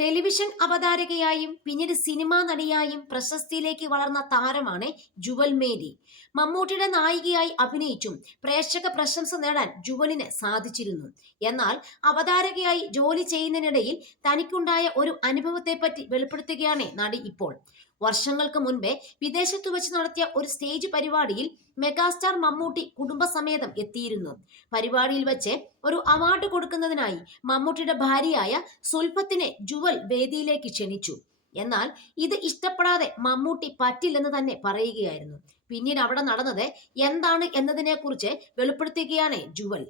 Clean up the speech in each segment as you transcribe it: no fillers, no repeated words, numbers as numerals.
Television അവതാരകയായും പിന്നീട് cinema നടിയായും പ്രശസ്തിയിലേക്ക് വളർന്ന താരമാണ് ജുവൽ മേരി. മമ്മൂട്ടിയുടെ നായികയായി അഭിനയിച്ചും പ്രേക്ഷക പ്രശംസ നേടാൻ ജുവലിന് സാധിച്ചിരുന്നു. എന്നാൽ അവതാരകയായി ജോലി ചെയ്യുന്നതിനിടയിൽ തനിക്കുണ്ടായ ഒരു അനുഭവത്തെപ്പറ്റി വെളിപ്പെടുത്തുകയാണ് നടി ഇപ്പോൾ. വർഷങ്ങൾക്ക് മുൻപേ വിദേശത്തു വെച്ച് നടത്തിയ ഒരു സ്റ്റേജ് പരിപാടിയിൽ മെഗാസ്റ്റാർ മമ്മൂട്ടി കുടുംബസമേതം എത്തിയിരുന്നു. പരിപാടിയിൽ വെച്ച് ഒരു അവാർഡ് കൊടുക്കുന്നതിനായി മമ്മൂട്ടിയുടെ ഭാര്യയായ സുൽഫത്തിനെ ജുവൽ വേദിയിലേക്ക് ക്ഷണിച്ചു. എന്നാൽ ഇത് ഇഷ്ടപ്പെടാതെ മമ്മൂട്ടി പറ്റില്ലെന്ന് തന്നെ പറയുകയായിരുന്നു. പിന്നീട് അവിടെ നടന്നത് എന്താണ് എന്നതിനെക്കുറിച്ച് വെളിപ്പെടുത്തുകയാണ് ജുവൽ.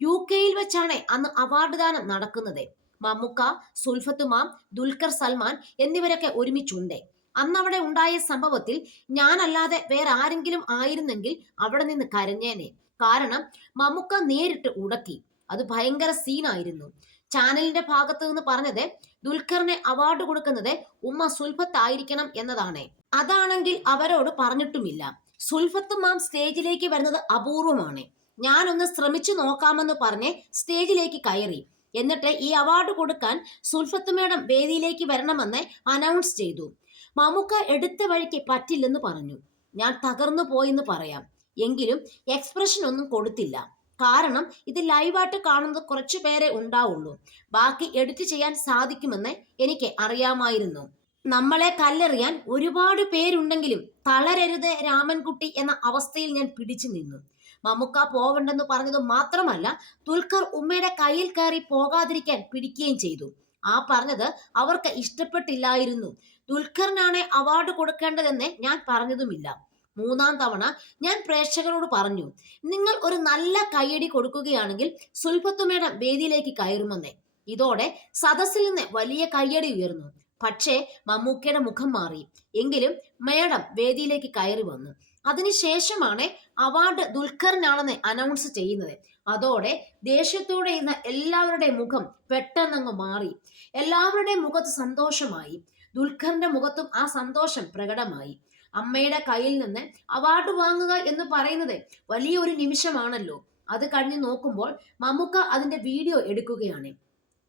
UK-യിൽ വെച്ചാണ് അന്ന് അവാർഡ് ദാനം നടക്കുന്നത്. മമ്മുക്ക, സുൽഫത്തുമാം, ദുൽഖർ സൽമാൻ എന്നിവരൊക്കെ ഒരുമിച്ചുണ്ട്. അന്നവിടെ ഉണ്ടായ സംഭവത്തിൽ ഞാനല്ലാതെ വേറെ ആരെങ്കിലും ആയിരുന്നെങ്കിൽ അവിടെ നിന്ന് കരഞ്ഞേനെ. കാരണം മമ്മുക്ക നേരിട്ട് ഉടക്കി. അത് ഭയങ്കര സീനായിരുന്നു. ചാനലിന്റെ ഭാഗത്ത് നിന്ന് പറഞ്ഞത് ദുൽഖറിനെ അവാർഡ് കൊടുക്കുന്നത് ഉമ്മ സുൽഫത്ത് ആയിരിക്കണം എന്നതാണ്. അതാണെങ്കിൽ അവരോട് പറഞ്ഞിട്ടുമില്ല. സുൽഫത്ത് മാം സ്റ്റേജിലേക്ക് വരുന്നത് അപൂർവമാണ്. ഞാനൊന്ന് ശ്രമിച്ചു നോക്കാമെന്ന് പറഞ്ഞ് സ്റ്റേജിലേക്ക് കയറി. എന്നിട്ട് ഈ അവാർഡ് കൊടുക്കാൻ സുൽഫത്ത് മേഡം വേദിയിലേക്ക് വരണമെന്ന് അനൗൺസ് ചെയ്തു. മമ്മുക്ക എടുത്ത വഴിക്ക് പറ്റില്ലെന്ന് പറഞ്ഞു. ഞാൻ തകർന്നു പോയെന്ന് പറയാം. എങ്കിലും എക്സ്പ്രഷൻ ഒന്നും കൊടുത്തില്ല. കാരണം ഇത് ലൈവായിട്ട് കാണുന്നത് കുറച്ചു പേരെ ഉണ്ടാവുള്ളൂ. ബാക്കി എഡിറ്റ് ചെയ്യാൻ സാധിക്കുമെന്ന് എനിക്ക് അറിയാമായിരുന്നു. നമ്മളെ കല്ലെറിയാൻ ഒരുപാട് പേരുണ്ടെങ്കിലും തളരരുത് രാമൻകുട്ടി എന്ന അവസ്ഥയിൽ ഞാൻ പിടിച്ചു നിന്നു. മമ്മുക്ക പോവണ്ടെന്ന് പറഞ്ഞത് മാത്രമല്ല, ദുൽഖർ ഉമ്മയുടെ കയ്യിൽ കയറി പോകാതിരിക്കാൻ പിടിക്കുകയും ചെയ്തു. ആ പറഞ്ഞത് അവർക്ക് ഇഷ്ടപ്പെട്ടില്ലായിരുന്നു. ദുൽഖറിനാണ് അവാർഡ് കൊടുക്കേണ്ടതെന്ന് ഞാൻ പറഞ്ഞതുമില്ല. മൂന്നാം തവണ ഞാൻ പ്രേക്ഷകരോട് പറഞ്ഞു, നിങ്ങൾ ഒരു നല്ല കയ്യടി കൊടുക്കുകയാണെങ്കിൽ സുൽഫത്ത് മേഡം വേദിയിലേക്ക് കയറുമെന്ന്. ഇതോടെ സദസ്സിൽ നിന്ന് വലിയ കയ്യടി ഉയർന്നു. പക്ഷേ മമ്മൂക്കയുടെ മുഖം മാറി. എങ്കിലും മേഡം വേദിയിലേക്ക് കയറി വന്നു. അതിനുശേഷമാണ് അവാർഡ് ദുൽഖറിനാണെന്ന് അനൗൺസ് ചെയ്യുന്നത്. അതോടെ ദേഷ്യത്തോടെ ഇന്ന് എല്ലാവരുടെയും മുഖം പെട്ടെന്നങ്ങ് മാറി. എല്ലാവരുടെയും മുഖത്ത് സന്തോഷമായി. ദുൽഖറിന്റെ മുഖത്തും ആ സന്തോഷം പ്രകടമായി. അമ്മയുടെ കയ്യിൽ നിന്ന് അവാർഡ് വാങ്ങുക എന്ന് പറയുന്നത് വലിയൊരു നിമിഷമാണല്ലോ. അത് കഴിഞ്ഞ് നോക്കുമ്പോൾ മമ്മുക്ക അതിന്റെ വീഡിയോ എടുക്കുകയാണ്.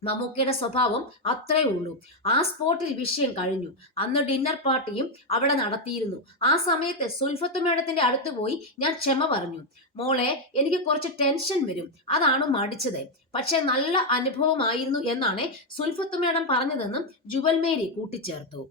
മമ്മൂക്കയുടെ സ്വഭാവം അത്രേ ഉള്ളൂ. ആ സ്പോട്ടിൽ വിഷയം കഴിഞ്ഞു. അന്ന് ഡിന്നർ പാർട്ടിയും അവിടെ നടത്തിയിരുന്നു. ആ സമയത്ത് സുൽഫത്ത് മേഡത്തിന്റെ അടുത്ത് പോയി ഞാൻ ക്ഷമ പറഞ്ഞു. മോളെ, എനിക്ക് കുറച്ച് ടെൻഷൻ വരും, അതാണ് മടിച്ചത്. പക്ഷെ നല്ല അനുഭവമായിരുന്നു എന്നാണ് സുൽഫത്ത് മേഡം പറഞ്ഞതെന്നും ജുവൽ മേരി കൂട്ടിച്ചേർത്തു.